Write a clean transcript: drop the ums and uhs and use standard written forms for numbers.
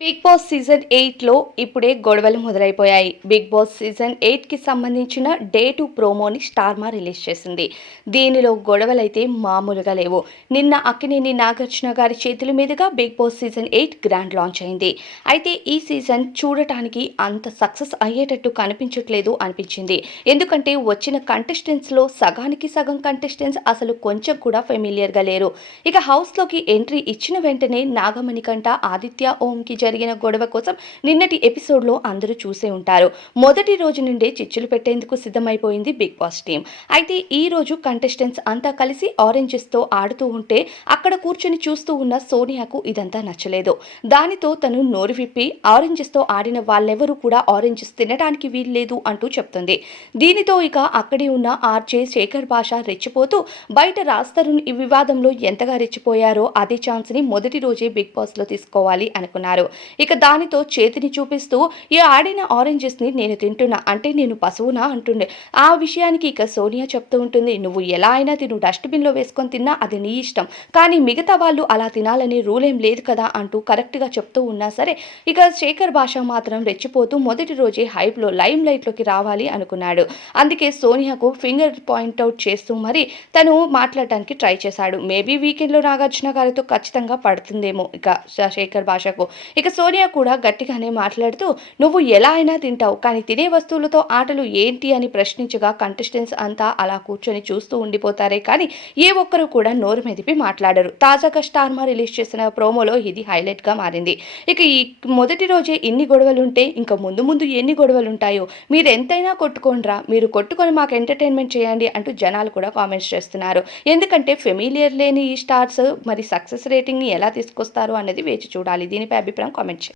Big Boss season 8లో ఇప్పుడే గొడవలు మొదలైపోయాయి. Big Boss season 8కి సంబంధించిన డే 2 ప్రోమోని స్టార్మా రిలీజ్ చేసింది. దీనిలో గొడవలైతే మామూలుగా లేవు. నిన్న అక్కినేని నాగార్జున గారి చేతుల మీదుగా Bigg Boss season 8 grand launch అయింది. అయితే ఈ సీజన్ చూడటానికి అంత సక్సెస్ అయ్యేటట్టు కనిపించట్లేదు అనిపించింది. ఎందుకంటే వచ్చిన కంటెస్టెంట్స్లో సగానికి సగం కంటెస్టెంట్స్ అసలు కొంచెం కూడా ఫెమిలియర్గా లేరు. ఇక హౌస్లోకి ఎంట్రీ ఇచ్చిన వెంటనే నాగమణికంఠ, ఆదిత్య ఓంకి జరిగిన గొడవ కోసం నిన్నటి ఎపిసోడ్లో అందరూ చూసే ఉంటారు. మొదటి రోజు నుండే చిచ్చులు పెట్టేందుకు సిద్ధమైపోయింది బిగ్ బాస్ టీం. అయితే ఈ రోజు కంటెస్టెంట్స్ అంతా కలిసి ఆరెంజెస్తో ఆడుతూ ఉంటే అక్కడ కూర్చొని చూస్తూ ఉన్న సోనియాకు ఇదంతా నచ్చలేదు. దానితో తను నోరు విప్పి ఆరెంజెస్తో ఆడిన వాళ్ళెవరూ కూడా ఆరెంజెస్ తినడానికి వీల్లేదు అంటూ చెప్తుంది. దీనితో ఇక అక్కడే ఉన్న ఆర్జే శేఖర్ భాష రెచ్చిపోతూ బయట రాస్తరుణ్ ఈ వివాదంలో ఎంతగా రెచ్చిపోయారో అదే ఛాన్స్ని మొదటి రోజే బిగ్ బాస్లో తీసుకోవాలి అనుకున్నారు. ఇక దానితో చేతిని చూపిస్తూ ఈ ఆడిన ఆరెంజెస్ని నేను తింటున్నా అంటే నేను పశువునా అంటుండే. ఆ విషయానికి ఇక సోనియా చెప్తూ ఉంటుంది, నువ్వు ఎలా అయినా తిను, డస్ట్బిన్లో వేసుకొని తిన్నా అది నీ ఇష్టం, కానీ మిగతా వాళ్ళు అలా తినాలని రూల్ ఏం లేదు కదా అంటూ కరెక్ట్గా చెప్తూ ఉన్నా సరే ఇక శేఖర్ భాష మాత్రం రెచ్చిపోతూ మొదటి రోజే హైప్లో లైమ్ లైట్లోకి రావాలి అనుకున్నాడు. అందుకే సోనియాకు ఫింగర్ పాయింట్అవుట్ చేస్తూ మరి తను మాట్లాడటానికి ట్రై చేశాడు. మేబీ వీకెండ్లో నాగార్జున గారితో ఖచ్చితంగా పడుతుందేమో ఇక శేఖర్ భాషకు. ఇక సోనియా కూడా గట్టిగానే మాట్లాడుతూ నువ్వు ఎలా అయినా తింటావు, కానీ తినే వస్తువులతో ఆటలు ఏంటి అని ప్రశ్నించగా కంటెస్టెంట్స్ అంతా అలా కూర్చొని చూస్తూ ఉండిపోతారే కానీ ఏ ఒక్కరు కూడా నోరు మెదిపి మాట్లాడరు. తాజాగా స్టార్మా రిలీజ్ చేసిన ప్రోమోలో ఇది హైలైట్గా మారింది. ఇక ఈ మొదటి రోజే ఇన్ని గొడవలుంటే ఇంకా ముందు ముందు ఎన్ని గొడవలుంటాయో, మీరు ఎంతైనా కొట్టుకోండ్రా, మీరు కొట్టుకొని మాకు ఎంటర్టైన్మెంట్ చేయండి అంటూ జనాలు కూడా కామెంట్స్ చేస్తున్నారు. ఎందుకంటే ఫెమిలియర్ లేని ఈ స్టార్స్ మరి సక్సెస్ రేటింగ్ని ఎలా తీసుకొస్తారు అన్నది వేచి చూడాలి. దీనిపై అభిప్రాయం కామెంట్ చేయండి.